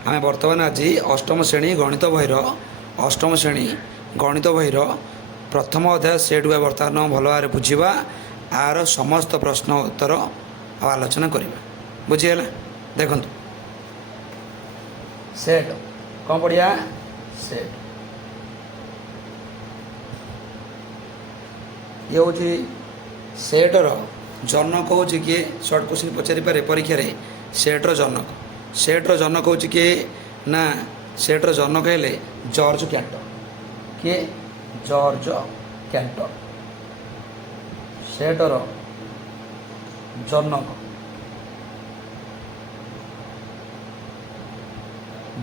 आम बर्तमान आज अष्टम श्रेणी गणित बहिर प्रथम अध्याय सेट को बर्तमान भल भाव बुझा आर समस्त प्रश्न उत्तर आलोचना करवा बुझीगला। देखु सेट कौन पढ़िया सेट ये हूँ सेटर जनक हूँ किए सर्ट क्वेश्चन पचारि पारे परीक्षा रे सेट्र जनक हूँ किए ना सेट्र जनक हेले जॉर्ज कैंटर किए जॉर्ज कैंटर सेटर जनक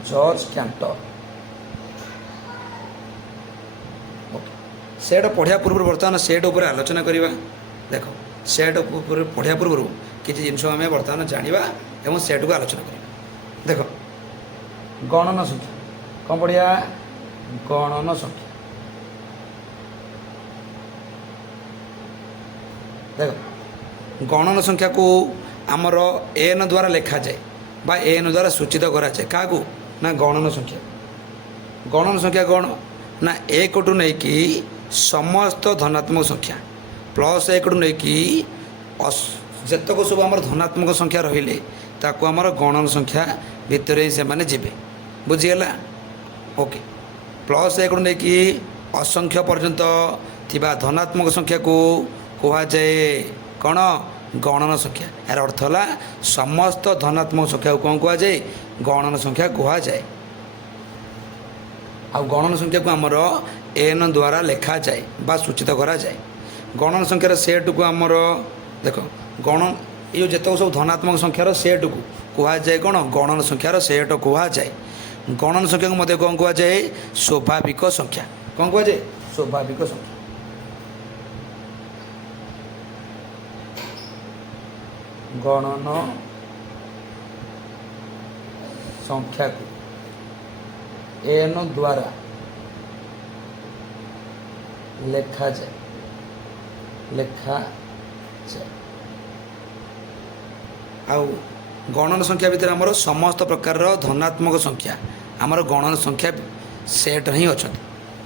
जॉर्ज कैंटर। सेट पढ़िया पूर्व बर्तमान सेट उपर आलोचना करवा। देख सेट पढ़िया पूर्व किसी जिन आम बर्तमान जाना एवं सेट को आलोचना करवा। देख गणन संख्या कौन पढ़िया गणन संख्या। देख गणन संख्या को आमर एन द्वारा लिखा जाए बा एन द्वारा सूचित करा जाए क्या ना गणन संख्या कौन ना एक टू नहीं कि समस्त धनात्मक संख्या प्लस एक टू नहीं कि जेतक सब आम धनात्मक संख्या रहिले ताको आमर गणन संख्या भितर ही से माने जीवे बुझीगला। ओके प्लस एक टू नहीं कि असंख्य पर्यंत थिबा धनात्मक संख्या को कहा जाए कौन गणन संख्या। यार अर्थ है समस्त धनात्मक संख्या को कौन कहा जाए गणन संख्या कहा जाए। आ गणन संख्या को आमर एन द्वारा लिखा जाए बा सूचित करा जाए। गणन संख्यार सेट को आमर देख गणन ये जितक सब धनात्मक संख्यार सेट को कहा जाए कौन गणन संख्यार सेट कहा जाए। गणन संख्या को मध्य कौन कहा जाए स्वाभाविक संख्या कौन कहा जाए स्वाभाविक संख्या। गणन संख्या को एन द्वारा लिखा जाए आउ गणन संख्या भितर आमर समस्त प्रकार धनात्मक संख्या आमर गणन संख्या सेट ही अच्छा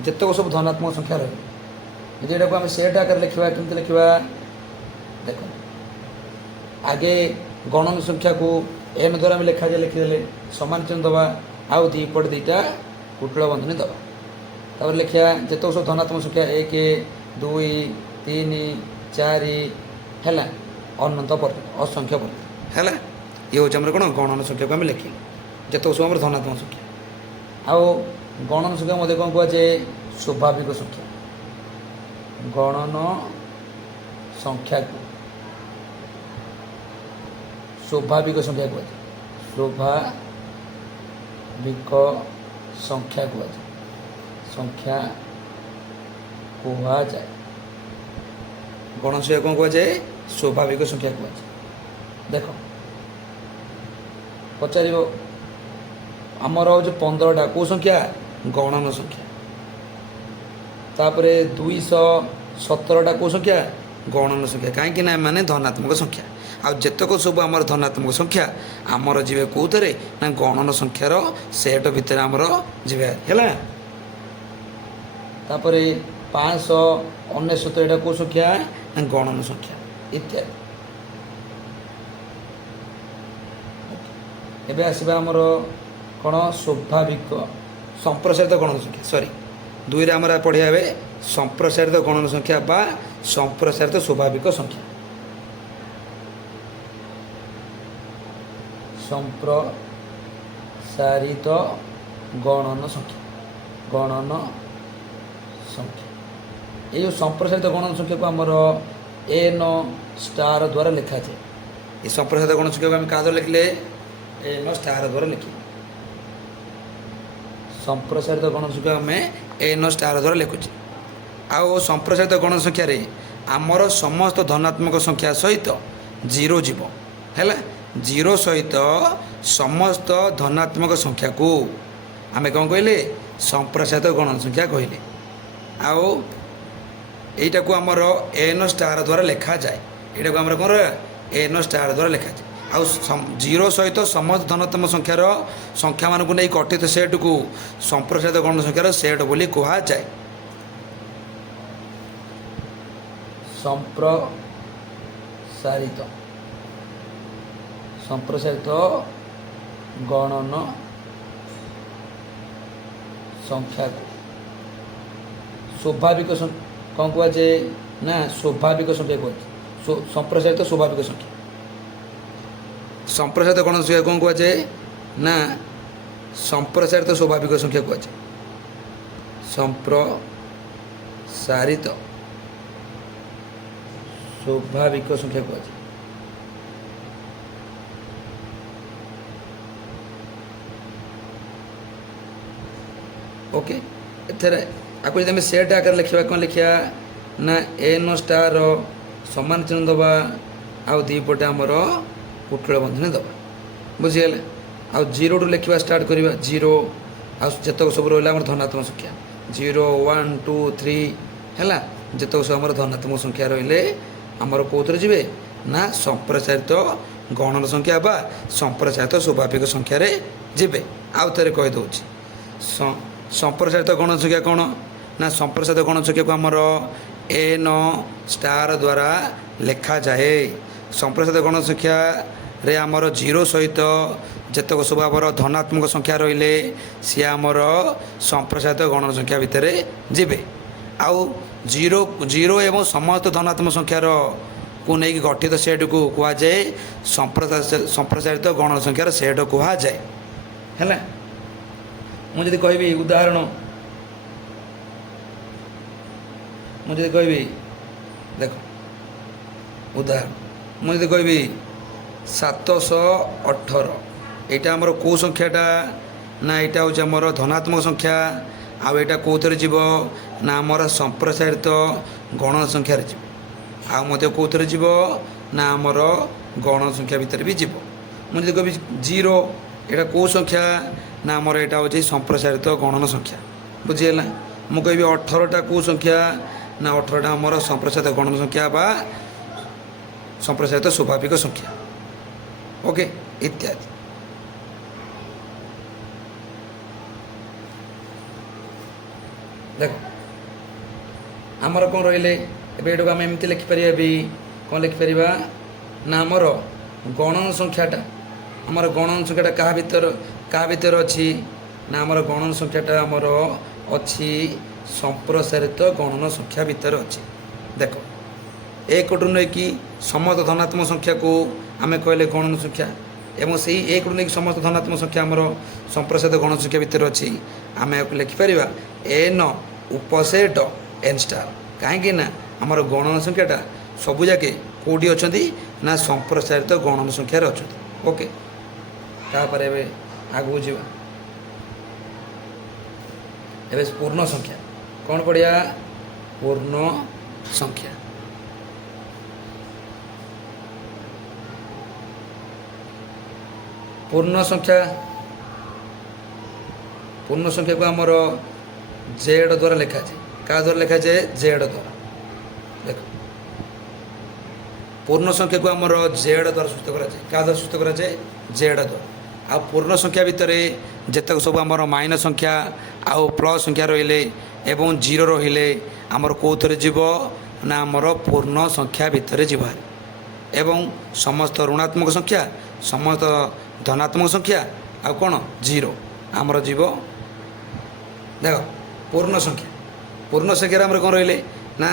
जितक सब धनात्मक संख्या रही यदि को आम सेट आकार लिखा केमती लिखा देख आगे गणन संख्या को एन द्वारा आम लिखा जाए लिखिदे समान चिन्ह दबा आउ दीपट दुईटा कुटल बंधनी दबा तापर लिखा जितक सब धनात्मक संख्या 1 2 3 4 है अनंत पर असंख्य पर है ये हूँ आम कौन गणन संख्या को आम लिखिले जितक सब धनात्मक संख्या आउ गणन संख्या मध्य कौन कह जाए स्वाभाविक संख्या। गणन संख्या को स्वाभाविक संख्या कह स्वाभाविक संख्या संख्या कह जाए गणन संख्या कौन कह जाए स्वाभाविक संख्या कह जाए। देख पचार आमर हूँ 15टा कौ संख्या गणन संख्या तापर 217टा कौ संख्या गणन संख्या कहीं माने धनात्मक संख्या आ जेतक सब आमर धनात्मक संख्या आमर जीवे कौथे ना गणन संख्यार सेट भितर आमर जीवे है तापर 569 कौ संख्या ना गणन संख्या इत्यादि। एबे आसबा आमर कौन स्वाभाविक संप्रसारित गणन संख्या सॉरी 2 रे आमर पढ़िया संप्रसारित गणन संख्या बा संप्रसारित स्वाभाविक संख्या। संप्रसारित गणन संख्या ये संप्रसारित गणन संख्या को आमर एन स्टार द्वारा लिखा जाए। ये संप्रसारित गणन संख्या को आम क्या लिखले एन स्टार द्वारा लिखिले संप्रसारित गणन संख्या आम एन स्टार द्वारा लिखुचे। आउ संप्रसारित गणन संख्या रे आमर समस्त धनात्मक संख्या सहित 0 जीव है 0 सहित समस्त धनात्मक संख्या को आम कौन कहले संप्रसारित गणन संख्या कहले। आउ यहीटा को आमर एन स्टार द्वारा लिखा जाए यहाँ को आम कौन एन स्टार द्वारा लिखा जाए। ଆଉ ଜିରୋ ସହିତ ସମସ୍ତ ଧନାତ୍ମକ ସଂଖ୍ୟାର ସଂଖ୍ୟାମାନଙ୍କୁ ନେଇ ଗଠିତ ସେଟ୍କୁ ସମ୍ପ୍ରସାରିତ ଗଣନ ସଂଖ୍ୟାର ସେଟ୍ ବୋଲି କୁହାଯାଏ। ସମ୍ପ୍ରସାରିତ ଗଣନ ସଂଖ୍ୟାକୁ ସ୍ୱାଭାବିକ କ'ଣ କୁହାଯାଏ ନା ସ୍ୱାଭାବିକ ସଂଖ୍ୟା କୁହାଯାଏ। ସମ୍ପ୍ରସାରିତ ସ୍ୱାଭାବିକ ସଂଖ୍ୟା। ସମ୍ପ୍ରସାରିତ ଗଣନ ସଂଖ୍ୟା କ'ଣ କୁହାଯାଏ ନା ସମ୍ପ୍ରସାରିତ ସ୍ୱାଭାବିକ ସଂଖ୍ୟା କୁହାଯାଏ। ସମ୍ପ୍ରସାରିତ ସ୍ୱାଭାବିକ ସଂଖ୍ୟା କୁହାଯାଏ। ଓକେ, ଏଥିରେ ଆକୁ ଯଦି ଆମେ ସେଟ୍ ଆକାରରେ ଲେଖିବା କ'ଣ ଲେଖିବା ନା ଏନ୍ ଷ୍ଟାର ସମାନ ଚିହ୍ନ ଦେବା ଆଉ ଦୁଇ ପଟେ ଆମର କୁଟଳ ବନ୍ଧନୀ ଦେବା। ବୁଝିଗଲେ? ଆଉ ଜିରୋରୁ ଲେଖିବା ଷ୍ଟାର୍ଟ କରିବା। ଜିରୋ ଆଉ ଯେତକ ସବୁ ରହିଲା ଆମର ଧନାତ୍ମକ ସଂଖ୍ୟା 0 1 2 3 ହେଲା। ଯେତକ ସବୁ ଆମର ଧନାତ୍ମକ ସଂଖ୍ୟା ରହିଲେ ଆମର କେଉଁଥିରେ ଯିବେ ନା ସମ୍ପ୍ରସାରିତ ଗଣନ ସଂଖ୍ୟା ବା ସମ୍ପ୍ରସାରିତ ସ୍ୱାଭାବିକ ସଂଖ୍ୟାରେ ଯିବେ। ଆଉ ଥରେ କହିଦେଉଛି ସମ୍ପ୍ରସାରିତ ଗଣନ ସଂଖ୍ୟା କ'ଣ ନା ସମ୍ପ୍ରସାରିତ ଗଣନ ସଂଖ୍ୟାକୁ ଆମର ଏନ୍ ଷ୍ଟାର ଦ୍ୱାରା ଲେଖାଯାଏ। ସମ୍ପ୍ରସାରିତ ଗଣନ ସଂଖ୍ୟାରେ ଆମର ଜିରୋ ସହିତ ଯେତକ ସବୁ ଆମର ଧନାତ୍ମକ ସଂଖ୍ୟା ରହିଲେ ସିଏ ଆମର ସମ୍ପ୍ରସାରିତ ଗଣନ ସଂଖ୍ୟା ଭିତରେ ଯିବେ। ଆଉ ଜିରୋ ଏବଂ ସମସ୍ତ ଧନାତ୍ମକ ସଂଖ୍ୟାରକୁ ନେଇକି ଗଠିତ ସେଟ୍କୁ କୁହାଯାଏ ସମ୍ପ୍ରସାରିତ ଗଣନ ସଂଖ୍ୟାର ସେଟ୍ କୁହାଯାଏ। ହେଲା, ମୁଁ ଯଦି କହିବି ଉଦାହରଣ, ଦେଖ ଉଦାହରଣ ମୁଁ ଯଦି କହିବି 718 ଏଇଟା ଆମର କେଉଁ ସଂଖ୍ୟାଟା ନା ଏଇଟା ହେଉଛି ଆମର ଧନାତ୍ମକ ସଂଖ୍ୟା। ଆଉ ଏଇଟା କେଉଁଥିରେ ଯିବ ନା ଆମର ସମ୍ପ୍ରସାରିତ ଗଣନ ସଂଖ୍ୟାରେ ଯିବ। ଆଉ ମଧ୍ୟ କେଉଁଥିରେ ଯିବ ନା ଆମର ଗଣନ ସଂଖ୍ୟା ଭିତରେ ବି ଯିବ। ମୁଁ ଯଦି କହିବି 0 ଏଇଟା କେଉଁ ସଂଖ୍ୟା ନା ଆମର ଏଇଟା ହେଉଛି ସମ୍ପ୍ରସାରିତ ଗଣନ ସଂଖ୍ୟା। ବୁଝିହେଲା? ମୁଁ କହିବି 18ଟା କେଉଁ ସଂଖ୍ୟା ନା 18ଟା ଆମର ସମ୍ପ୍ରସାରିତ ଗଣନ ସଂଖ୍ୟା ବା ସମ୍ପ୍ରସାରିତ ସ୍ୱାଭାବିକ ସଂଖ୍ୟା। ଓକେ, ଇତ୍ୟାଦି। ଦେଖ ଆମର କ'ଣ ରହିଲେ ଏବେ ଏଇଟାକୁ ଆମେ ଏମିତି ଲେଖିପାରିବା ବି କ'ଣ ଲେଖିପାରିବା ନା ଆମର ଗଣନ ସଂଖ୍ୟାଟା କାହା ଭିତରେ ଅଛି ନା ଆମର ଗଣନ ସଂଖ୍ୟାଟା ଆମର ଅଛି ସମ୍ପ୍ରସାରିତ ଗଣନ ସଂଖ୍ୟା ଭିତରେ ଅଛି। ଦେଖ ଏକଠୁ ନେଇକି ସମସ୍ତ ଧନାତ୍ମକ ସଂଖ୍ୟାକୁ ଆମେ କହିଲେ ଗଣନ ସଂଖ୍ୟା ଏବଂ ସେଇ ଏକଠୁ ନେଇକି ସମସ୍ତ ଧନାତ୍ମକ ସଂଖ୍ୟା ଆମର ସମ୍ପ୍ରସାରିତ ଗଣନ ସଂଖ୍ୟା ଭିତରେ ଅଛି। ଆମେ ଏହାକୁ ଲେଖିପାରିବା ଏନ୍ ଉପସେଟ ଏନ୍ ଷ୍ଟାର। କାହିଁକି ନା ଆମର ଗଣନ ସଂଖ୍ୟାଟା ସବୁ ଯାକେ କେଉଁଠି ଅଛନ୍ତି ନା ସମ୍ପ୍ରସାରିତ ଗଣନ ସଂଖ୍ୟାରେ ଅଛନ୍ତି। ଓକେ, ତାପରେ ଏବେ ଆଗକୁ ଯିବା। ଏବେ ପୂର୍ଣ୍ଣ ସଂଖ୍ୟା କ'ଣ ପଢ଼ିବା? ପୂର୍ଣ୍ଣ ସଂଖ୍ୟା। ପୂର୍ଣ୍ଣ ସଂଖ୍ୟାକୁ ଆମର ଜେଡ଼ ଦ୍ୱାରା ଲେଖାଯାଏ। କାହା ଦ୍ୱାରା ଲେଖାଯାଏ? ଜେଡ଼ ଦ୍ୱାରା। ଦେଖ ପୂର୍ଣ୍ଣ ସଂଖ୍ୟାକୁ ଆମର ଜେଡ଼ ଦ୍ୱାରା ସୂଚିତ କରାଯାଏ। କାହା ଦ୍ୱାରା ସୂଚିତ କରାଯାଏ? ଜେଡ଼ ଦ୍ୱାରା। ଆଉ ପୂର୍ଣ୍ଣ ସଂଖ୍ୟା ଭିତରେ ଯେତେକ ସବୁ ଆମର ମାଇନସ୍ ସଂଖ୍ୟା ଆଉ ପ୍ଲସ୍ ସଂଖ୍ୟା ରହିଲେ ଏବଂ 0 ରହିଲେ ଆମର କେଉଁଥିରେ ଯିବ ନା ଆମର ପୂର୍ଣ୍ଣ ସଂଖ୍ୟା ଭିତରେ ଯିବ। ଏବଂ ସମସ୍ତ ଋଣାତ୍ମକ ସଂଖ୍ୟା ସମସ୍ତ ଧନାତ୍ମକ ସଂଖ୍ୟା ଆଉ କ'ଣ 0 ଆମର ଯିବ। ଦେଖ ପୂର୍ଣ୍ଣ ସଂଖ୍ୟାରେ ଆମର କ'ଣ ରହିଲେ ନା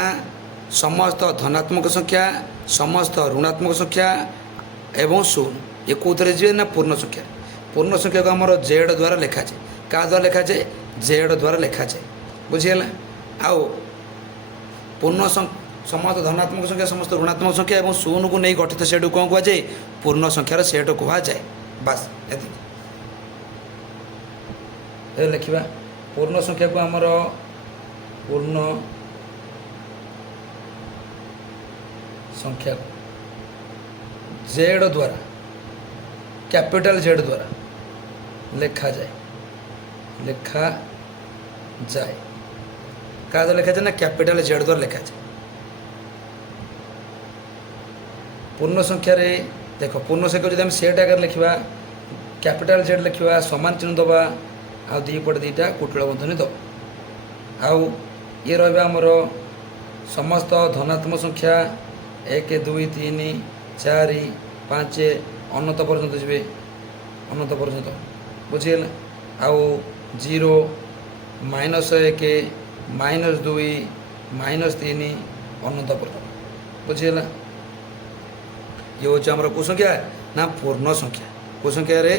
ସମସ୍ତ ଧନାତ୍ମକ ସଂଖ୍ୟା ସମସ୍ତ ଋଣାତ୍ମକ ସଂଖ୍ୟା ଏବଂ 0 ଏ କେଉଁଥିରେ ଯିବେ ନା ପୂର୍ଣ୍ଣ ସଂଖ୍ୟା। ପୂର୍ଣ୍ଣ ସଂଖ୍ୟାକୁ ଆମର ଜେଡ଼ ଦ୍ୱାରା ଲେଖାଯାଏ। କାହା ଦ୍ୱାରା ଲେଖାଯାଏ? ଜେଡ଼ ଦ୍ୱାରା ଲେଖାଯାଏ। ବୁଝିଗଲା? ଆଉ ପୂର୍ଣ୍ଣ ସମସ୍ତ ଧନାତ୍ମକ ସଂଖ୍ୟା ସମସ୍ତ ଋଣାତ୍ମକ ସଂଖ୍ୟା ଏବଂ 0କୁ ନେଇ ଗଠିତ ସେଟ୍କୁ କ'ଣ କୁହାଯାଏ? ପୂର୍ଣ୍ଣ ସଂଖ୍ୟାର ସେଟ୍ କୁହାଯାଏ। ବାସ୍ ଏତିକି। ଏବେ ଲେଖିବା ପୂର୍ଣ୍ଣ ସଂଖ୍ୟାକୁ ଆମର ପୂର୍ଣ୍ଣ ସଂଖ୍ୟାକୁ ଜେଡ଼ ଦ୍ୱାରା କ୍ୟାପିଟାଲ ଜେଡ଼ ଦ୍ୱାରା ଲେଖାଯାଏ। କାହା ଦ୍ୱାରା ଲେଖାଯାଏ ନା କ୍ୟାପିଟାଲ ଜେଡ଼ ଦ୍ୱାରା ଲେଖାଯାଏ। ପୂର୍ଣ୍ଣ ସଂଖ୍ୟାରେ देख पूर्ण संख्या जब सेट आकार लिखा कैपिटल जेड लिखा समान चिन्ह दबा आ दीपटे दुईटा कुटिल बंधनी दबा आउ ये रमर समस्त धनात्मक संख्या 1 2 3 4 5 अनंत पर्यंत जी अनंत पर्यंत बुझीगला आउ 0 -1 -2 -3 अनंत पर्यंत बुझीगला ये हूँ आम कौ संख्या ना पूर्ण संख्या कौ संख्या रे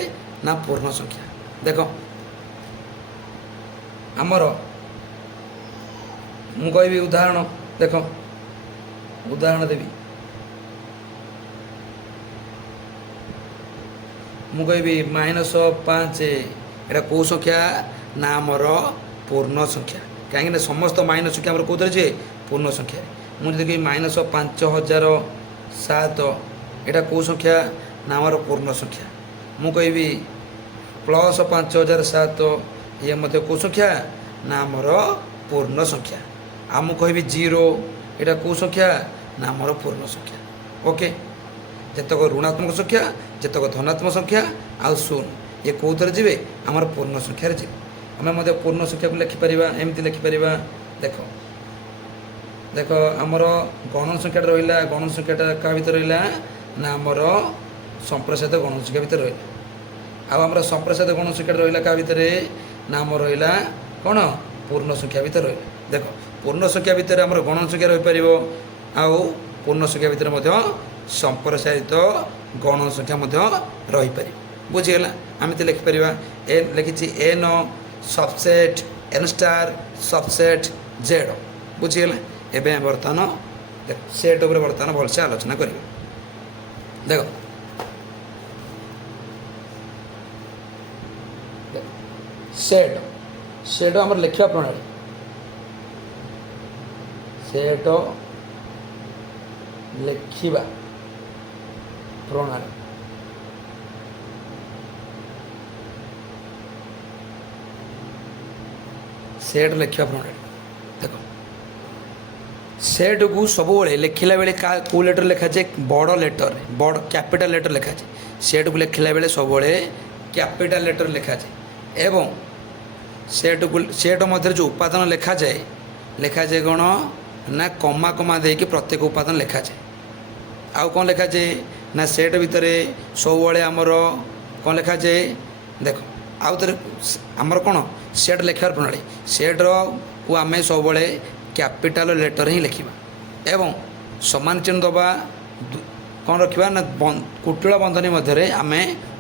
ना पूर्ण संख्या देख आमर मु कहि उदाहरण देख उदाहरण देवी मु कहि -5 एटा कौ संख्या ना आमर पूर्ण संख्या कहीं समस्त माइनस संख्या आमर कौन जे पूर्ण संख्या मुझे कहि -5007 एटा कौ संख्या ना आमर पूर्ण संख्या मु कहि +5007 ये मध्य कौ संख्या ना आमर पूर्ण संख्या आ मु कहि 0 एटा कौ संख्या ना आमर पूर्ण संख्या ओके जतक ऋणात्मक संख्या जतक धनात्मक संख्या आ शून्य ये कौन जी आमर पूर्ण संख्यार जी आम पूर्ण संख्या को लिखिपर एमती लिखिपर देख देख आमर गणन संख्या रहा गणन संख्याटा क्या भर रहा ना आमर संप्रसाद गणन संख्या भर रहा आमर संप्रसाद गणन संख्या रहा क्या भर ना आम रहा कौन पूर्ण संख्या भर रहा देख पूर्ण संख्या भितर आमर गणन संख्या रहीपर आउ पूर्ण संख्या भितर संप्रसारित गणन संख्या रहीपर बुझीगला आम लिखिपर एन लिखी N subset N star subset Z बुझीगला एवं बर्तमान देख सेट उपर बर्तमान भलसे आलोचना कर देख सेट सेट आम लिखा प्रणाली सेट लिखा प्रणाली सेट लिखा प्रणाली देख सेट को सब लिखला बेले कौ लेटर लिखा जाए बड़ लेटर बड़ कैपिटल लेटर लिखा जाए सेट को लिखला बेले सब कैपिटल लेटर लिखा जाए एवं सेट मध्य जो उपादान लिखा जाए कौन ना कमा कमा देके प्रत्येक उपादान लिखा जाए आउ कौन लिखा जाए ना सेट भितर सब आमर कौन लिखा जाए देख आउ थे आमर कौन सेट लिखार प्रणाली सेट को आम सब कैपिटल लेटर ही लिखा एवं समान चिन्ह दबा कौन रखा ना कुटिल बंधनी मध्य आम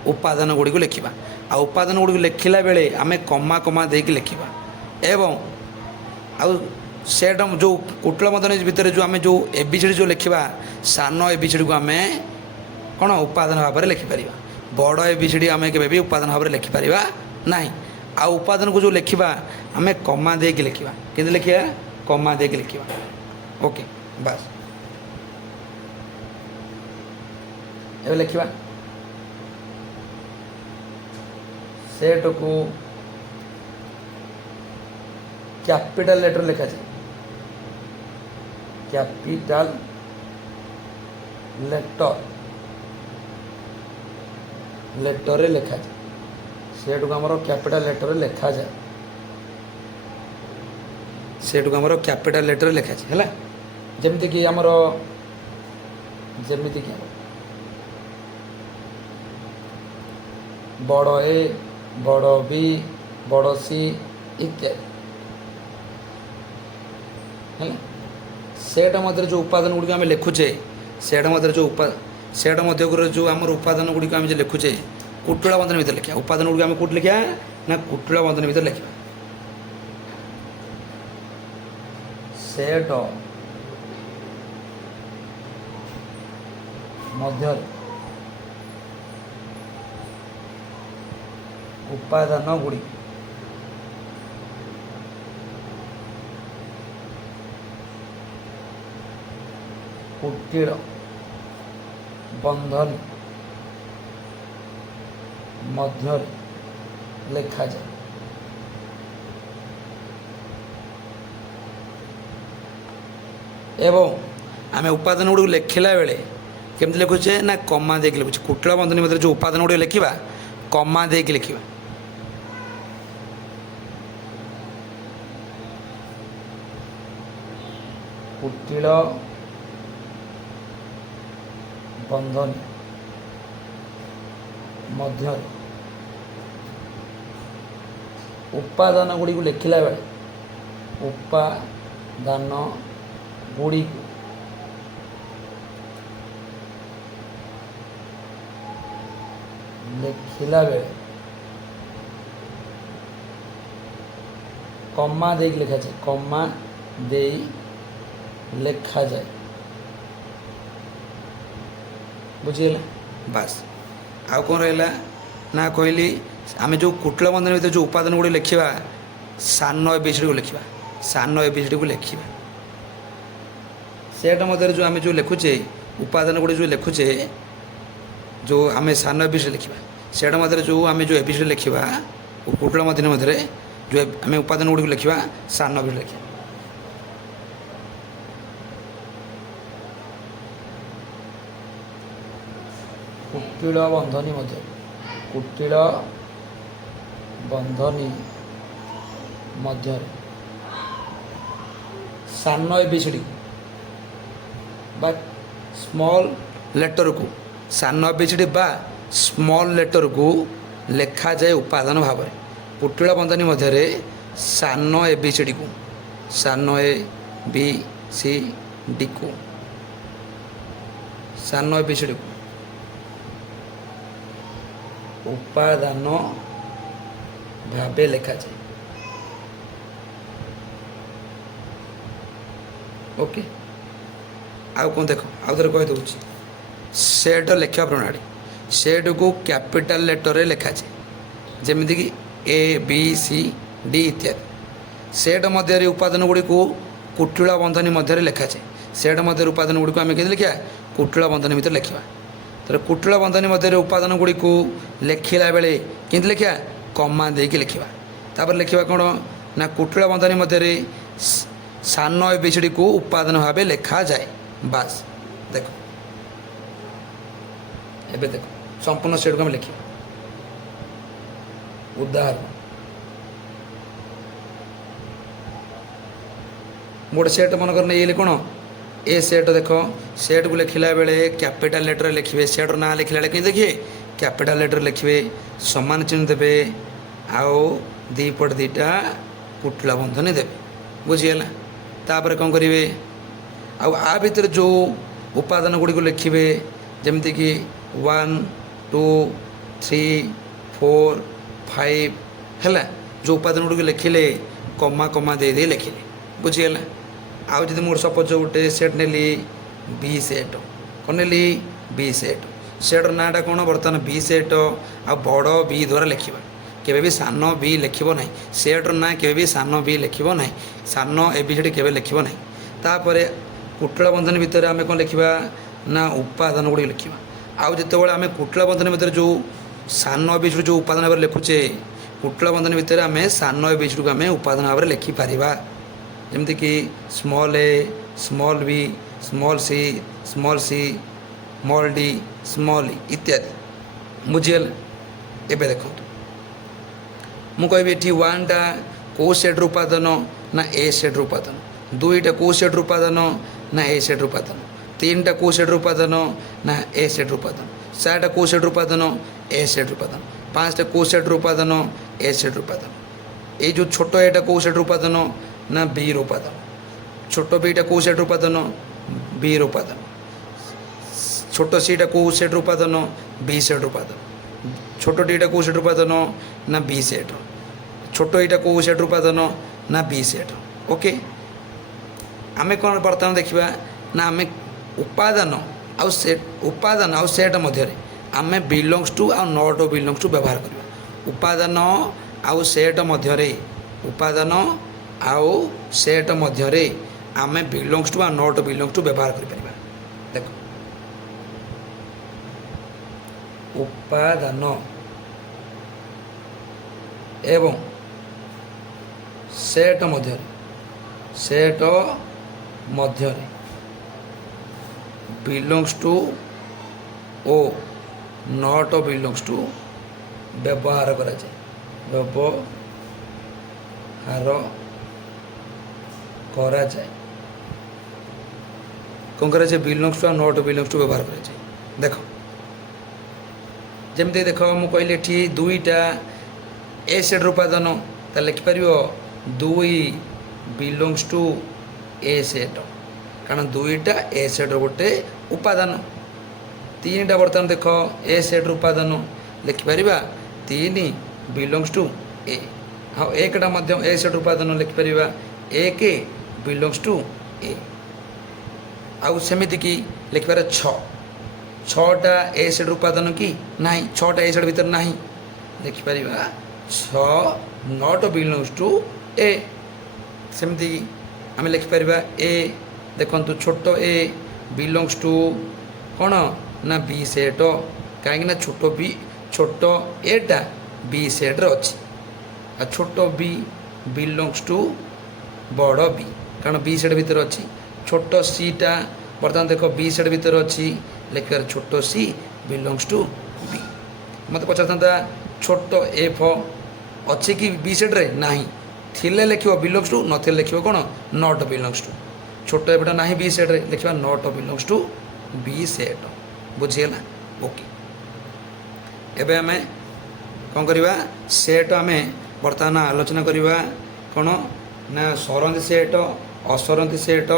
उपादान गुड़ी को लिखा आ उपादान गुड़ी को लिखला बेले आम कमा कमा देके लिखा एवं आउ सेट जो कुटिल बंधनी भितर जो आम जो एबीसीडी जो लिखा सान एबीसीडी को आम कौन उपादान भाव में लिखिपर बड़ एबीसीडी आम के भी उपादान भाव में लिखिपर ना आ उपादान को जो लिखा आम कमा देके लिखा कि लिखा कमा देके लिखा ओके बस ए लिखा सेट को कैपिटल लेटर लिखा जाए कैपिटल लेटर लिखा जाए सेट को आमर कैपिटल लेटर लिखा जाए सेट को आमर कैपिटल लेटर लिखा जाए है जमती कि आमर जमती कि बड़ ए बड़ बी बड़ सी इत्यादि है सेट मध्य जो उपादान गुड़ी आम लिखुचे सेट मध्य जो सेट मध्य जो आम उपादान गुड़ी आम लिखुचे कुटिला बंधन भर लिखा उपादान गुड़ी आम कौट लिखा ना कुटिला बंधन भर लिखा सेट मध्य उपादान गुड़ी कुटिल बंधन मध्य लिखा जाए एवं आम उपादान गुड़ लिखला बेले केमती लिखुचे ना कमा देख लिखुचे कुटिल बंधनी मध्य जो उपादान गुड़िक लिखा कमा देक लिखा कुटिल बंधन मध्य उपादान गुड़ी को लिखला बेले उपादान गुड़ी लिखला बेले कमा दे लिखा जाए कमा दे लिखा जाए बुझीगला बास आउ कौन रहा ना कहली आम जो कुटिल बंधन भर जो उपादान गुड़ी लिखा सान एबीसीडी को लिखा सान एबीसीडी को लिखा सेट मध्य जो आम जो लिखुचे उपादान गुड़ी जो लिखुचे जो आम सान एबीसीडी लिखा सेट मध्य जो आम जो एबीसीडी लिखा कुटिल बंधन मध्य जो आम उपादान गुड़ी को लिखा सान एबीसीडी लिखा कुटिल बंधनी मध्य कुटिल बंधनी मध्य सान एबीसीडी बा स्मॉल लेटर को सान एबीसीडी बा स्मॉल लेटर को लिखा जाए उपादान भाव में कुटिल बंधनी मध्य सान एबीसीडी को सान ए बी सी डी को सान एबीसीडी को उपादान भावे लिखा जाए ओके आउ कौन देख आउ थे कही दूँ सेट लिखा प्रणाली सेट को कैपिटल लेटर रे लिखा जाए जमीक कि ए बी सी डी इत्यादि सेट मध्य उपादान गुड़ी को कुटिल बंधनी मध्य लिखा जाए सेट मध्य उपादान गुड़ी को आम कि लिखा कुटिल बंधनी भितर लिखा तो कुटिल बंधनी मध्य उपादान गुड़ी को लिखला बेले कि लिखा कमा देकी लिखा तापर लिखा कौन ना कुटिल बंधनी मध्य सान एबीसीडी को उपादान भाव लिखा जाए बास देखो एबे देखो संपूर्ण सेट को हम लिखा उदाहरण मोटे सेट मन कर ये कौन ए सेट देख सेट को लिखला बेले कैपिटल लेटर लिखे सेट ना लिखला बेले कहीं देखिए कैपिटल लेटर लिखे समान चिन्ह देवे आओ दीपट दीटा कुटिल बंधनी देवे बुझीगला तापर कौन करेंगे आउ आ भितर जो उपादान गुड़ी को लिखे जमीक कि 1 2 3 4 5 है जो उपादान गुड़ी को लिखिले कमा कमा दे दे लिखिले बुझीगला आउ जब मोर सपोज गोटे सेट नेली बी सेट कौन नेली बी सेट सेट्र नाटा कौन बर्तमान बी सेट आ बड़ बी द्वारा लिखा केवे भी सान बी लिखब ना सेट्र ना केवे भी सान बी लिखब ना सान एबीसीडी केवे लिखब ना तापर कुटिल बंधन भितर आम कौन लिखा ना उपादान गुड़ी लिखा आउ जो आम कुटिल बंधन भितर जो सान एबीसीडी जो उपादान भाव लिखुचे कुटिल बंधन भितर आम सान एबीसीडी को आम उपादान भाव लिखिपर जमीक कि स्मॉल ए small B small C small D small ई इत्यादि बुझीगल एबे देखो मु कहबी एटी 1 टा को सेट्र उपादान ना ए सेट्र उपादान 2 टा को सेट्र उपादान ना ए सेट्र उपादान 3 टा को सेट्र उपादान ना ए सेट्र उपादान 4 टा को सेट्र उपादान ए सेट्र उपादान 5 टा को सेट्र उपादान ए सेट्र उपादान ये जो छोट एटा को सेट्र उपादान ना बी उपादान छोट बीटा को सेट्र उपादान बी उपादान छोट सीटा को सेट्र उपादान बी सेट्र उपादान छोट डीटा को सेट्र उपादान ना बी सेट्र छोट ईटा को सेट्र उपादान ना बी सेट्र ओके आमे कौन बर्तमान देखा ना आमे उपादान आउ सेट मध्य आमे बिलोंग्स टू आ नॉट बिलोंग्स टू व्यवहार करवा उपादान आउ सेट मध्य उपादान आउ सेट मध्य आमे बिलोंग्स टू आ नॉट बिलोंग्स टू व्यवहार कर देखो उपादान एवं सेट मध्य बिलोंग्स टू ଓ ନଟ୍ ବିଲଙ୍ଗସ୍ ଟୁ ବ୍ୟବହାର କରାଯାଏ। ବ୍ୟବହାର କରାଯାଏ କ'ଣ କରାଯାଏ? ବିଲଙ୍ଗସ୍ ଟୁ ଆଉ ନଟ୍ ବିଲଙ୍ଗସ୍ ଟୁ ବ୍ୟବହାର କରାଯାଏ। ଦେଖ ଯେମିତି ଦେଖ ମୁଁ କହିଲି ଏଠି ଦୁଇଟା ଏ ସେଟ୍ର ଉପାଦାନ, ତାହେଲେ ଲେଖିପାରିବ ଦୁଇ ବିଲଙ୍ଗସ୍ ଟୁ ଏ ସେଟ୍, କାରଣ ଦୁଇଟା ଏ ସେଟ୍ର ଗୋଟେ ଉପାଦାନ। ତିନିଟା ବର୍ତ୍ତମାନ ଦେଖ ଏ ସେଟ୍ର ଉପାଦାନ, ଲେଖିପାରିବା ତିନି ବିଲଙ୍ଗସ୍ ଟୁ ଏ। ଆଉ ଏକଟା ମଧ୍ୟ ଏ ସେଟ୍ର ଉପାଦାନ, ଲେଖିପାରିବା ଏକ ବିଲଙ୍ଗସ୍ ଟୁ ଏ। ଆଉ ସେମିତିକି ଲେଖିପାରିବା ଛଅଟା ଏ ସେଟ୍ର ଉପାଦାନ କି ନାହିଁ, ଛଅଟା ଏ ସେଟ୍ ଭିତରେ ନାହିଁ, ଲେଖିପାରିବା 6 ନଟ୍ ବିଲଙ୍ଗସ୍ ଟୁ ଏ। ସେମିତି ଆମେ ଲେଖିପାରିବା ଏ, ଦେଖନ୍ତୁ ଛୋଟ ଏ ବିଲଙ୍ଗସ୍ ଟୁ କ'ଣ ନା ବି ସେଟ୍, କାହିଁକିନା ଛୋଟ ଏଟା ବି ସେଟ୍ରେ ଅଛି, ଆଉ ଛୋଟ ବି ବିଲଙ୍ଗସ୍ ଟୁ ବଡ଼ ବି, କାରଣ ବି ସେଟ୍ ଭିତରେ ଅଛି। ଛୋଟ ସିଟା ବର୍ତ୍ତମାନ ଦେଖ ବି ସେଟ୍ ଭିତରେ ଅଛି, ଲେଖିବାର ଛୋଟ ସି ବିଲଙ୍ଗସ୍ ଟୁ ବି। ମୋତେ ପଚାରିଥାନ୍ତା ଛୋଟ ଏଫ୍ ଅଛି କି ବି ସେଟ୍ରେ? ନାହିଁ, ଥିଲେ ଲେଖିବ ବିଲଙ୍ଗସ୍ ଟୁ, ନଥିଲେ ଲେଖିବ କ'ଣ ନଟ୍ ବିଲଙ୍ଗସ୍ ଟୁ। ଛୋଟ ଏଫ୍ଟା ନାହିଁ ବି ସେଟ୍ରେ, ଲେଖିବା not belongs to B set. ବୁଝିଗଲା? ଓକେ। ଏବେ ଆମେ କ'ଣ କରିବା? ସେଟ୍ ଆମେ ବର୍ତ୍ତମାନ ଆଲୋଚନା କରିବା କ'ଣ ନା ସରନ୍ତି ସେଟ୍, ଅସରନ୍ତି ସେଟ୍,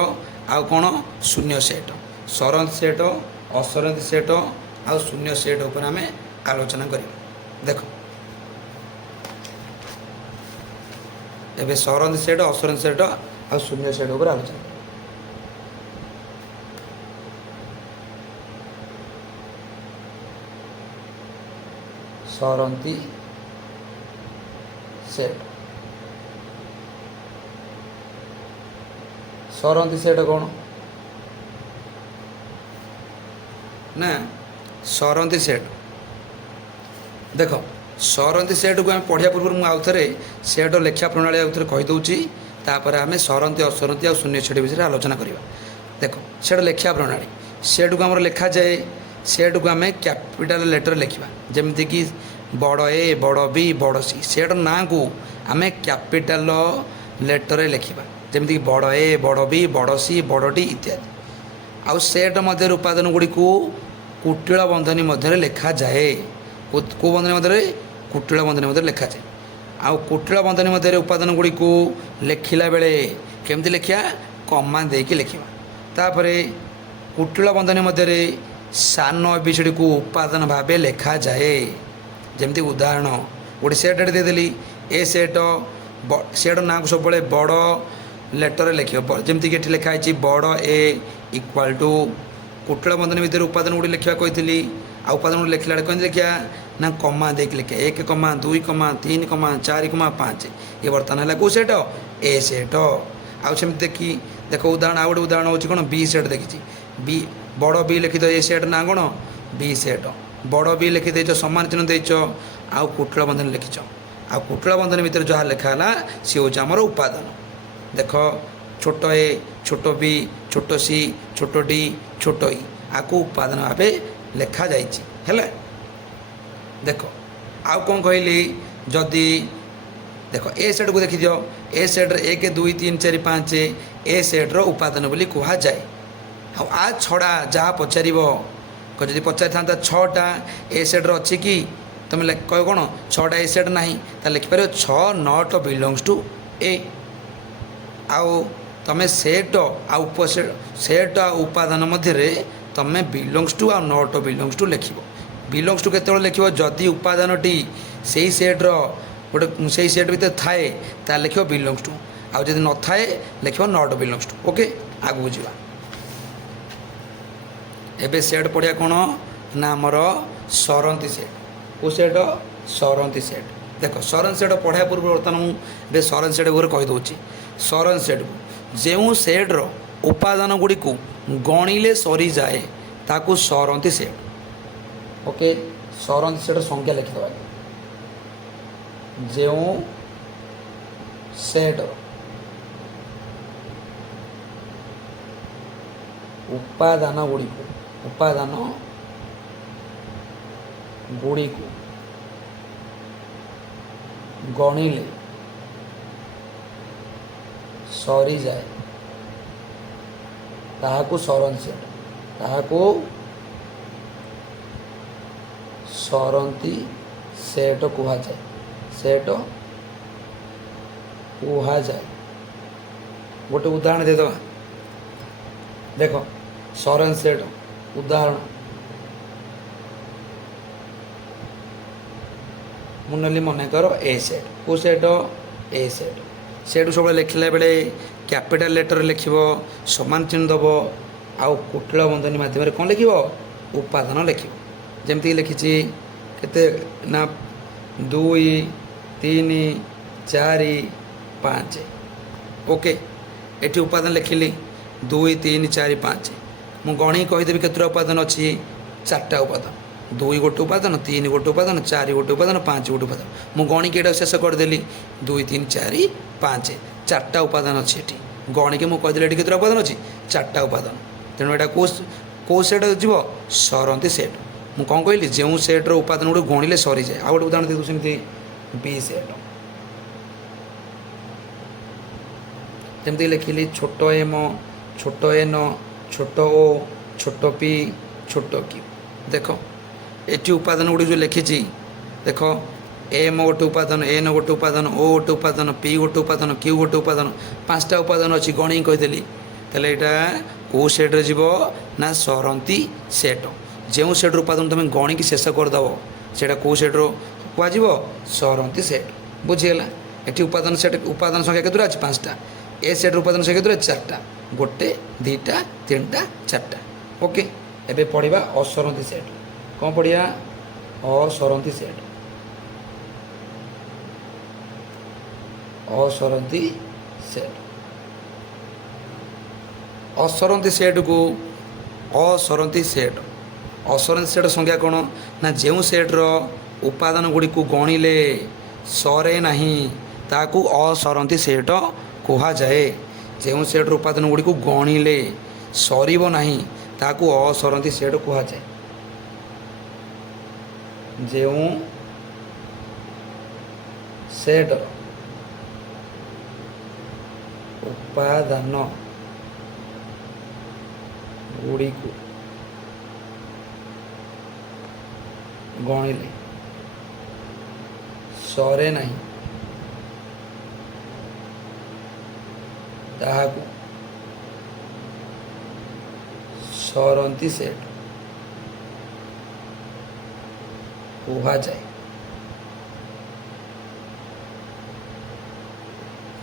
ଆଉ କ'ଣ ଶୂନ୍ୟ ସେଟ୍। ସରନ୍ତି ସେଟ୍, ଅସରନ୍ତି ସେଟ୍ ଆଉ ଶୂନ୍ୟ ସେଟ୍ ଉପରେ ଆମେ ଆଲୋଚନା କରିବା। ଦେଖ ଏବେ ସରନ୍ତି ସେଟ୍, ଅସରନ୍ତି ସେଟ୍ ଆଉ ଶୂନ୍ୟ ସେଟ୍ ଉପରେ ଆଲୋଚନା କରିବା। ସରନ୍ତି ସେଟ୍, ସରନ୍ତି ସେଟ୍ କ'ଣ ନା ସରନ୍ତି ସେଟ୍। ଦେଖ ସରନ୍ତି ସେଟ୍କୁ ଆମେ ପଢ଼ିବା ପୂର୍ବରୁ ମୁଁ ଆଉଥରେ ସେଟ୍ ଲେଖିବା ପ୍ରଣାଳୀ ଆଉଥରେ କହିଦେଉଛି, ତାପରେ ଆମେ ସରନ୍ତି, ଅସରନ୍ତି ଆଉ ଶୂନ୍ୟ ସେଟ୍ ବିଷୟରେ ଆଲୋଚନା କରିବା। ଦେଖ ସେଟ୍ ଲେଖିବା ପ୍ରଣାଳୀ, ସେଟ୍କୁ ଆମର ଲେଖାଯାଏ, ସେଟ୍କୁ ଆମେ କ୍ୟାପିଟାଲ ଲେଟର୍ ଲେଖିବା, ଯେମିତିକି ବଡ଼ ଏ, ବଡ଼ ବି, ବଡ଼ ସି। ସେଟ୍ର ନାଁକୁ ଆମେ କ୍ୟାପିଟାଲ ଲେଟର୍ରେ ଲେଖିବା, ଯେମିତିକି ବଡ଼ ଏ, ବଡ଼ ବି, ବଡ଼ ସି, ବଡ଼ ଡି ଇତ୍ୟାଦି। ଆଉ ସେଟ୍ ମଧ୍ୟରେ ଉପାଦାନ ଗୁଡ଼ିକୁ କୁଟିଳ ବନ୍ଧନୀ ମଧ୍ୟରେ ଲେଖାଯାଏ। କେଉଁ ବନ୍ଧନୀ ମଧ୍ୟରେ? କୁଟିଳ ବନ୍ଧନୀ ମଧ୍ୟରେ ଲେଖାଯାଏ। ଆଉ କୁଟିଳ ବନ୍ଧନୀ ମଧ୍ୟରେ ଉପାଦାନ ଗୁଡ଼ିକୁ ଲେଖିଲା ବେଳେ କେମିତି ଲେଖିବା? କମା ଦେଇକି ଲେଖିବା। ତାପରେ କୁଟିଳ ବନ୍ଧନୀ ମଧ୍ୟରେ ସାନ ଏବିସିଡ଼ିକୁ ଉପାଦାନ ଭାବେ ଲେଖାଯାଏ। ଯେମିତି ଉଦାହରଣ ଗୋଟେ ସେଟ୍ ଦେଇଦେଲି, ଏ ସେଟ୍, ସେଟ୍ର ନାଁକୁ ସବୁବେଳେ ବଡ଼ ଲେଟର୍ରେ ଲେଖିବ, ଯେମିତିକି ଏଠି ଲେଖା ହେଇଛି ବଡ଼ ଏ ଇକ୍ୱାଲ୍ ଟୁ, କୁଟିଳ ବନ୍ଧନୀ ଭିତରେ ଉପାଦାନ ଗୁଡ଼ିକ ଲେଖିବା କହିଥିଲି, ଆଉ ଉପାଦାନ ଗୁଡ଼ିକ ଲେଖିଲା ବେଳେ କେମିତି ଲେଖିବା ନା କମା ଦେଇକି ଲେଖିବା, 1, 2, 3, 4, 5। ଏ ବର୍ତ୍ତମାନ ହେଲା କେଉଁ ସେଟ୍? ଏ ସେଟ୍। ଆଉ ସେମିତି ଦେଖ ଉଦାହରଣ, ଆଉ ଗୋଟେ ଉଦାହରଣ ହେଉଛି କ'ଣ ବି ସେଟ୍ ଦେଖିଛି, ବି ବଡ଼ ବି ଲେଖିଦ, ଏ ସେଟ୍ ନାଁ କ'ଣ ବି ସେଟ୍, ବଡ଼ ବି ଲେଖିଦେଇଛ, ସମାନ ଚିହ୍ନ ଦେଇଛ, ଆଉ କୁଟିଳ ବନ୍ଧନୀ ଲେଖିଛ, ଆଉ କୁଟିଳ ବନ୍ଧନୀ ଭିତରେ ଯାହା ଲେଖା ହେଲା ସିଏ ହେଉଛି ଆମର ଉପାଦାନ। ଦେଖ ଛୋଟ ଏ, ଛୋଟ ବି, ଛୋଟ ସି, ଛୋଟ ଡି, ଛୋଟ ଇ, ଆକୁ ଉପାଦାନ ଭାବେ ଲେଖାଯାଇଛି। ହେଲା ଦେଖ ଆଉ କ'ଣ କହିଲି, ଯଦି ଦେଖ ଏ ସେଟ୍କୁ ଦେଖିଦିଅ, ଏ ସେଟ୍ରେ 1, 2, 3, 4, 5 ଏ ସେଟ୍ର ଉପାଦାନ ବୋଲି କୁହାଯାଏ। ଆଉ ଆ ଛଡ଼ା ଯାହା ପଚାରିବ, ଯଦି ପଚାରିଥାନ୍ତା 6ଟା ଏ ସେଟ୍ର ଅଛି କି, ତୁମେ କହିବ କ'ଣ 6ଟା ଏ ସେଟ୍ ନାହିଁ, ତାହେଲେ ଲେଖିପାରିବ 6 ନଟ୍ ବିଲଙ୍ଗସ୍ ଟୁ ଏ। ଆଉ ତୁମେ ସେଟ୍ ଆଉ ସେଟ୍ ଆଉ ଉପାଦାନ ମଧ୍ୟରେ ତୁମେ ବିଲଙ୍ଗସ୍ ଟୁ ଆଉ ନଟ୍ ବିଲଙ୍ଗସ୍ ଟୁ ଲେଖିବ। ବିଲଙ୍ଗସ୍ ଟୁ କେତେବେଳେ ଲେଖିବ? ଯଦି ଉପାଦାନଟି ସେଇ ସେଟ୍ର ସେଇ ସେଟ୍ ଭିତରେ ଥାଏ ତାହେଲେ ଲେଖିବ ବିଲଙ୍ଗସ୍ ଟୁ, ଆଉ ଯଦି ନଥାଏ ଲେଖିବ ନଟ୍ ବିଲଙ୍ଗସ୍ ଟୁ। ଓକେ, ଆଗକୁ ଯିବା। ଏବେ ସେଟ୍ ପଢ଼ିବା କ'ଣ ନା ଆମର ସରନ୍ତି ସେଟ୍। କେଉଁ ସେଟ୍? ସରନ୍ତି ସେଟ୍। ଦେଖ ସରନ୍ତି ସେଟ୍ ପଢ଼ିବା ପୂର୍ବରୁ ବର୍ତ୍ତମାନ ମୁଁ ଏବେ ସରନ୍ତି ସେଟ୍ ଉପରେ କହିଦେଉଛି। ସରନ୍ତି ସେଟ୍କୁ ଯେଉଁ ସେଟ୍ର ଉପାଦାନ ଗୁଡ଼ିକୁ ଗଣିଲେ ସରିଯାଏ ତାକୁ ସରନ୍ତି ସେଟ୍। ଓକେ, ସରନ୍ତି ସେଟ୍ର ସଂଖ୍ୟା ଲେଖିଦେବା। ଯେଉଁ ସେଟ୍ର ଉପାଦାନ ଗୁଡ଼ିକୁ ଗଣିଲେ ସରିଯାଏ ତାହାକୁ ସରନ୍ତି ସେଟ୍ ସରନ୍ତି ସେଟ୍ କୁହାଯାଏ ଗୋଟେ ଉଦାହରଣ ଦେଇଦେବା। ଦେଖ ସରନ୍ତି ସେଟ୍ ଉଦାହରଣ ମୁଁ ନେଲି ମନେକର ଏ ସେଟ୍। କେଉଁ ସେଟ୍? ଏ ସେଟ୍। ସେଠୁ ସବୁବେଳେ ଲେଖିଲା ବେଳେ କ୍ୟାପିଟାଲ ଲେଟରରେ ଲେଖିବ, ସମାନ ଚିହ୍ନ ଦେବ, ଆଉ କୁଟିଳ ବନ୍ଧନୀ ମାଧ୍ୟମରେ କ'ଣ ଲେଖିବ? ଉପାଦାନ ଲେଖିବ। ଯେମିତିକି ଲେଖିଛି କେତେ ନା 2 3 4 5। ଓକେ, ଏଠି ଉପାଦାନ ଲେଖିଲି 2 3 4 5। ମୁଁ ଗଣିକି କହିଦେବି କେତେଟା ଉପାଦାନ ଅଛି? 4ଟା ଉପାଦାନ। 2 ଗୋଟେ ଉପାଦାନ, 3 ଗୋଟେ ଉପାଦାନ, 4 ଗୋଟେ ଉପାଦାନ, 5 ଗୋଟେ ଉପାଦାନ। ମୁଁ ଗଣିକି ଏଇଟା ଶେଷ କରିଦେଲି 2 3 4 5। 4ଟା ଉପାଦାନ ଅଛି ଏଠି। ଗଣିକି ମୁଁ କହିଦେଲି ଏଠି କେତେଟା ଉପାଦାନ ଅଛି? 4ଟା ଉପାଦାନ। ତେଣୁ ଏଇଟା କେଉଁ ସେଟ୍ ଯିବ? ସରନ୍ତି ସେଟ୍। ମୁଁ କ'ଣ କହିଲି? ଯେଉଁ ସେଟ୍ର ଉପାଦାନ ଗୁଡ଼ିକୁ ଗଣିଲେ ସରିଯାଏ। ଆଉ ଗୋଟେ ଉଦାହରଣ ଦେଇଦେବୁ ସେମିତି ବି ସେଟ୍। ଯେମିତି ଲେଖିଲି ଛୋଟ ଏମ, ଛୋଟ ଏନ, ଛୋଟ ଓ, ଛୋଟ ପି, ଛୋଟ କ୍ୟୁ। ଦେଖ ଏଠି ଉପାଦାନ ଗୁଡ଼ିକ ଯେଉଁ ଲେଖିଛି, ଦେଖ ଏମ ଗୋଟେ ଉପାଦାନ, ଏନ ଗୋଟେ ଉପାଦାନ, ଓ ଗୋଟେ ଉପାଦାନ, ପି ଗୋଟେ ଉପାଦାନ, କ୍ୟୁ ଗୋଟେ ଉପାଦାନ। 5ଟା ଉପାଦାନ ଅଛି ଗଣିକି କହିଦେଲି। ତାହେଲେ ଏଇଟା କେଉଁ ସେଟ୍ରେ ଯିବ? ନା ସରନ୍ତି ସେଟ୍। ଯେଉଁ ସେଟ୍ର ଉପାଦାନ ତୁମେ ଗଣିକି ଶେଷ କରିଦେବ ସେଇଟା କେଉଁ ସେଟ୍ର କୁହାଯିବ? ସରନ୍ତି ସେଟ୍। ବୁଝିଗଲା? ଏଠି ଉପାଦାନ ସଂଖ୍ୟା କେତେଟା ଅଛି? 5ଟା। ଏ ସେଟ୍ର ଉପାଦାନ ସଂଖ୍ୟା କେତେଟା? 4ଟା। 1 2 3 4ଟା। ଓକେ, ଏବେ ପଢ଼ିବା ଅସରନ୍ତି ସେଟ୍। କ'ଣ ପଢ଼ିବା? ଅସରନ୍ତି ସେଟ୍। ଅସରନ୍ତି ସେଟ୍। ଅସରନ୍ତି ସେଟ୍କୁ ଅସରନ୍ତି ସେଟ୍ ସଂଜ୍ଞା କ'ଣ? ନା ଯେଉଁ ସେଟ୍ର ଉପାଦାନ ଗୁଡ଼ିକୁ ଗଣିଲେ ସରେ ନାହିଁ ତାହାକୁ ଅସରନ୍ତି ସେଟ୍ କୁହାଯାଏ। ଯେଉଁ ସେଟ୍ର ଉପାଦାନ ଗୁଡ଼ିକୁ ଗଣିଲେ ସରିବ ନାହିଁ ତାହାକୁ ଅସରନ୍ତି ସେଟ୍ କୁହାଯାଏ। ଯେଉଁ ସେଟ୍ର ଉପାଦାନ ଗୁଡ଼ିକୁ ଗଣିଲେ ସରେ ନାହିଁ ତାହାକୁ ସରନ୍ତି ସେଟ୍ କୁହାଯାଏ।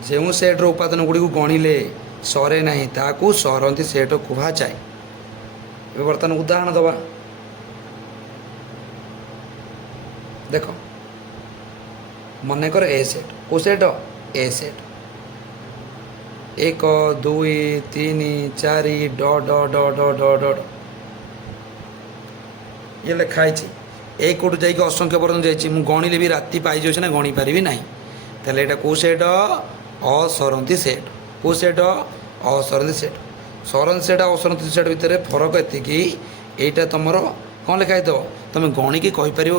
ଯେଉଁ ସେଟ୍ର ଉପାଦାନ ଗୁଡ଼ିକୁ ଗଣିଲେ ସରେ ନାହିଁ ତାହାକୁ ସରନ୍ତି ସେଟ୍ କୁହାଯାଏ। ଏବେ ବର୍ତ୍ତମାନ ଉଦାହରଣ ଦେବା। ଦେଖ ମନେକର ଏ ସେଟ୍। କେଉଁ ସେଟ୍? ଏ ସେଟ୍। 1 2 3 4 ଇଏ ଲେଖା ହେଇଛି। ଏ କୋଉଠୁ ଯାଇକି ଅସଂଖ୍ୟ ପର୍ଯ୍ୟନ୍ତ ଯାଇଛି। ମୁଁ ଗଣିଲେ ବି ରାତି ପାଇଯାଉଛି ନା ଗଣି ପାରିବି ନାହିଁ। ତାହେଲେ ଏଇଟା କେଉଁ ସେଟ୍? ଅସରନ୍ତି ସେଟ୍। କେଉଁ ସେଟ୍? ଅସରନ୍ତି ସେଟ୍। ସରନ୍ତି ସେଟ୍ ଆଉ ଅସରନ୍ତି ସେଟ୍ ଭିତରେ ଫରକ ଏତିକି, ଏଇଟା ତୁମର କ'ଣ ଲେଖା ହେଇଥିବ? ତୁମେ ଗଣିକି କହିପାରିବ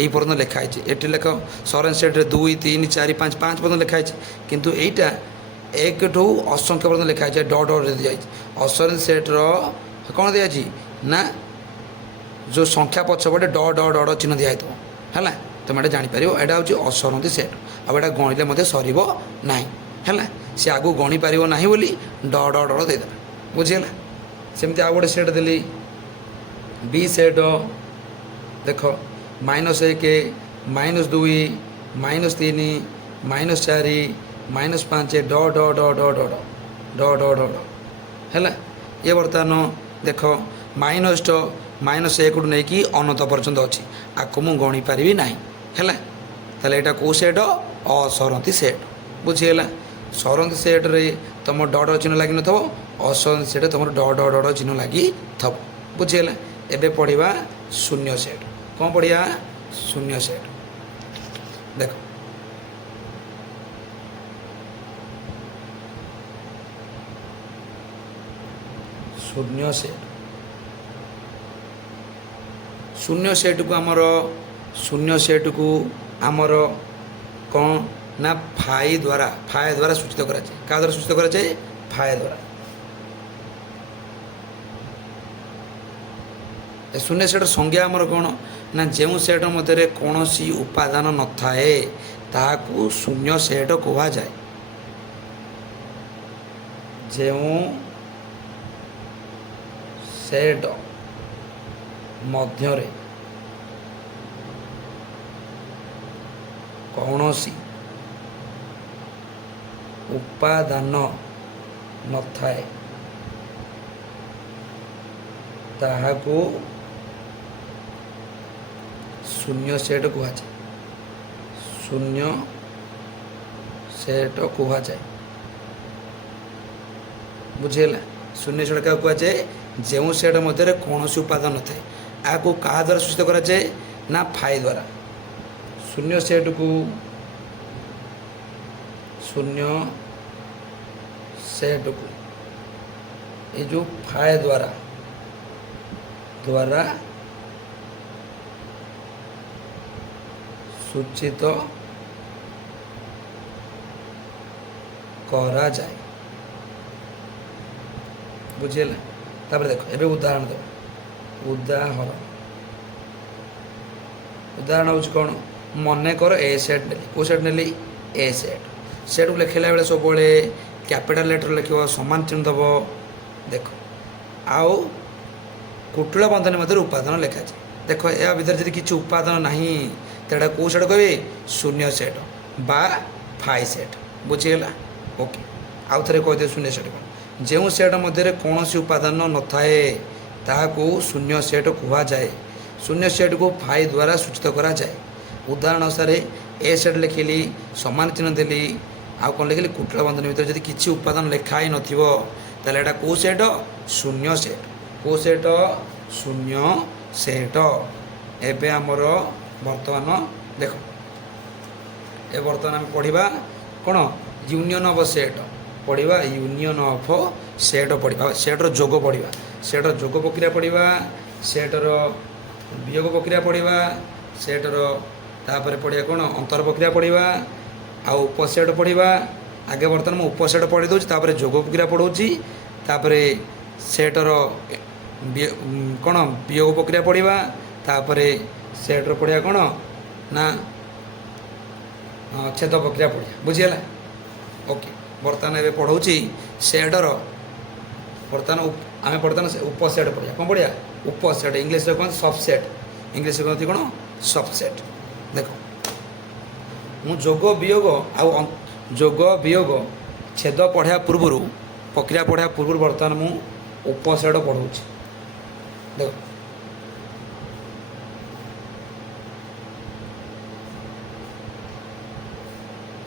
ଏଇ ପର୍ଯ୍ୟନ୍ତ ଲେଖା ହେଇଛି। ଏଠି ଲେଖ ସରନ୍ତି ସେଟ୍ରେ 2 3 4 5 ପର୍ଯ୍ୟନ୍ତ ଲେଖା ହେଇଛି। କିନ୍ତୁ ଏଇଟା 1 ଠୁ ଅସଂଖ୍ୟ ପର୍ଯ୍ୟନ୍ତ ଲେଖା ହେଇଛି। ଡଟ୍ ଦିଆଯାଇଛି। ଅସରନ୍ତି ସେଟ୍ର କ'ଣ ଦିଆଯାଇଛି? ନା ଯେଉଁ ସଂଖ୍ୟା ପଛପଟେ ଡଟ୍ ଚିହ୍ନ ଦିଆହେଇଥିବ। ହେଲା, ତୁମେ ଏଇଟା ଜାଣିପାରିବ ଏଇଟା ହେଉଛି ଅସରନ୍ତି ସେଟ୍। ଆଉ ଏଇଟା ଗଣିଲେ ମଧ୍ୟ ସରିବ ନାହିଁ। ହେଲା, ସେ ଆଗକୁ ଗଣି ପାରିବ ନାହିଁ ବୋଲି ଡଟ୍ ଦେଇଦେବା। ବୁଝିଗଲା? ସେମିତି ଆଉ ଗୋଟେ ସେଟ୍ ଦେଲି ବି ସେଟ୍। ଦେଖ -1 -2 -3 -4 -5 ହେଲା। ଇଏ ବର୍ତ୍ତମାନ ଦେଖ -1ଠୁ ନେଇକି ଅନନ୍ତ ପର୍ଯ୍ୟନ୍ତ ଅଛି। ଆକୁ ମୁଁ ଗଣି ପାରିବି ନାହିଁ। ହେଲା, ତାହେଲେ ଏଇଟା କେଉଁ ସେଟ୍? ଅସରନ୍ତି ସେଟ୍। ବୁଝିଗଲା? ସରନ୍ତି ସେଟ୍ରେ ତୁମ ଡଟ୍ ଚିହ୍ନ ଲାଗିନଥିବ, ଅସରନ୍ତି ସେଟ୍ରେ ତୁମର ଡଟ୍ ଚିହ୍ନ ଲାଗିଥିବ। ବୁଝିଗଲା? ଏବେ ପଢ଼ିବା ଶୂନ୍ୟ ସେଟ୍। କ'ଣ ପଢ଼ିବା? ଶୂନ୍ୟ ସେଟ୍। ଦେଖ ଶୂନ୍ୟ शून्य सेट को आमर शून्य सेट को आमर कौन ना फाई द्वारा सूचित कराए क्या द्वारा सूचित कराए फाई द्वारा शून्य सेट संज्ञा आमर कौन ना जो सेट मध्य कौन उपादान न थाए ताकू शून्य सेट कह जाए जो सेट मध्य कौन उपादान न थाए ताहाको शून्य सेट कह जाए शून्य सेट कह जाए बुझेगा शून्य सेट क्या कह जाए जो सेट मध्य कौन उपादान न थाए आपको क्या द्वारा सूचित कराए ना फाई द्वारा शून्य सेट को शून्य सेट को ये जो फाई द्वारा सूचित करा जाए बुझेगा तापर देखो एबे उदाहरण दो उदाहरण हूँ कौन मन कर ए सेट ने कौ सेट ने ए सेट को लिखला बेले सब कैपिटल लेटर लिख समान चिन्ह दब देख आउ कुटुला बंधन मध्य उपादान लिखा जाए देख या भर जब किसी उपादान ना तो कौ सेट कहे शून्य सेट बा फाई सेट बुझीगला ओके आउ थे कह शून्य सेट कौन जो सेट मध्य कौन उपादान न थाए ताकू शून्य सेट कह जाए शून्य सेट को फाई द्वारा सूचित करा जाए उदाहरण अनुसार ए सेट लिखिली समान चिन्ह देली आउ कौन लिखिली कुटुला बंधन भर जब किसी उपादान लिखाई नता कौ सेट शून्य सेट कौ सेट शून्य सेट एबे आमर बर्तमान देख ए बर्तमान आम पढ़ा कौन यूनियन ऑफ सेट पढ़ा यूनियन ऑफ सेट पढ़ा सेट्र जोग पढ़ा सेट्र जोग प्रक्रिया पढ़ा सेट्र वियोग प्रक्रिया पढ़ा सेट्र तापर पढ़िया कौन अंतर प्रक्रिया पढ़ा आ उपसेट पढ़ा आगे बर्तमान मैं उपसेट पढ़ी दूँ तापर जोग प्रक्रिया पढ़ाऊँगी तापर सेट्र कौन वियोग प्रक्रिया पढ़ा तापर सेट्र पढ़िया कौन ना छेद प्रक्रिया पढ़िया बुझीगला ओके बर्तमान ए पढ़ाऊँगी सेट्र बर्तमान आम बर्तमान उपसेट पढ़िया कौन पढ़िया उपसेट इंग्लीश कहते सबसेट इंग्लीश कहते कौन सबसेट देख मु जोग वियोग छेद पढ़ा पूर्व प्रक्रिया पढ़ा पूर्व बर्तमान मु उपसेट पढ़ाऊँगी देख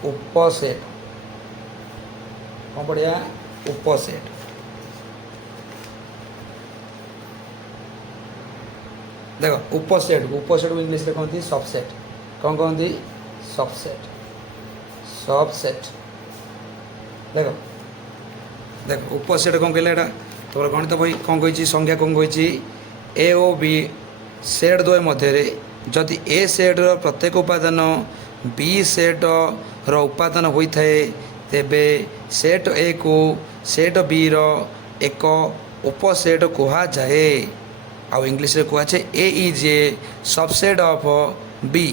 उपसेट कौन पढ़िया उपसेट देख उपसेट को इंग्लीश में कहते सबसेट कौन कहते सबसेट देख देख उपसेट कौन कहला तोर गणित बही कौन कही संज्ञा कौन कही ए ओ बी सेट द्वय मध्य जदि ए सेट्र प्रत्येक उपादान बी सेट्र उपादान होता है तेबे सेट ए को सेट बी रो एक उपसेट कह जाए आउ इंग्लीश रे कह A is a subset of B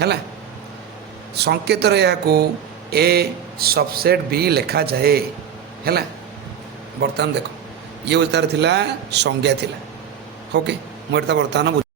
है संकेत या ए सबसेट बी लिखा जाए है बर्तमान देख ये तार थिला संज्ञा थिला ओके मुझे बर्तमान